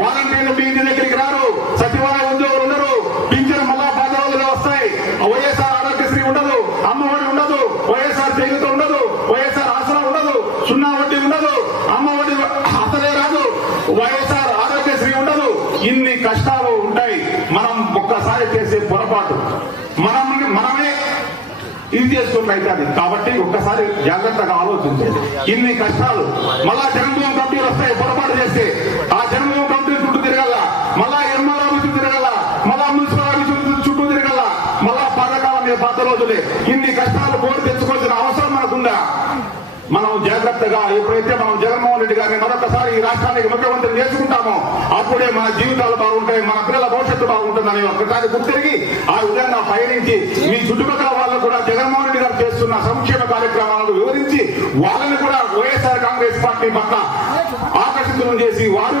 వాలంటీర్లు మీ ఇంటి దగ్గరికి రారు, సచివాలయ ఉద్యోగులు ఉండరు, పింఛను మళ్ళా 10 రోజులు వస్తాయి, వైఎస్ఆర్ ఆరోగ్యశ్రీ ఉండదు, అమ్మఒడి ఉండదు, వైఎస్ఆర్ చేయూత ఉండదు, వైఎస్ఆర్ ఆసరా ఉండదు, 0 వడ్డీ ఉండదు, అమ్మఒడి అసలే రాదు, వైఎస్ఆర్ ఆరోగ్యశ్రీ ఉండదు. ఇన్ని కష్టాలు ఉంటాయి. మనం ఒక్కసారి చేసే పొరపాటు మనమే ఇది చేసుకున్నట్లయితే అది. కాబట్టి ఒక్కసారి జాగ్రత్తగా ఆలోచించండి. ఇన్ని కష్టాలు మళ్ళా జన్మభూమి కమిటీలు వస్తాయి. పొరపాటు చేస్తే ఆ జన్మభూమి కమిటీ చుట్టూ తిరగల, మళ్ళా ఎంఆర్ ఆఫీసు తిరగల, మళ్ళా మున్సిపల్ ఆఫీసు చుట్టూ తిరగల, మళ్ళా పాతకాలం మీద 10 రోజులే. ఇన్ని కష్టాలు కోరి తెచ్చుకోవాల్సిన అవసరం మనకుందా? మనం జాగ్రత్తగా ఎప్పుడైతే మనం జగన్మోహన్ రెడ్డి గారిని మరొకసారి ఈ రాష్ట్రానికి ముఖ్యమంత్రి చేసుకుంటామో అప్పుడే మన జీవితాలు బాగుంటాయి, మన పిల్లల భవిష్యత్తు బాగుంటుందని ఒకసారి గుర్తిరిగి ఆ విధంగా పయనించి మీ చుట్టుపక్కల వాళ్ళు కూడా జగన్మోహన్ రెడ్డి గారు చేస్తున్న సంక్షేమ కార్యక్రమాలను వివరించి వాళ్ళని కూడా వైఎస్ఆర్ కాంగ్రెస్ పార్టీ పట్ల ఆకర్షితులను చేసి వారు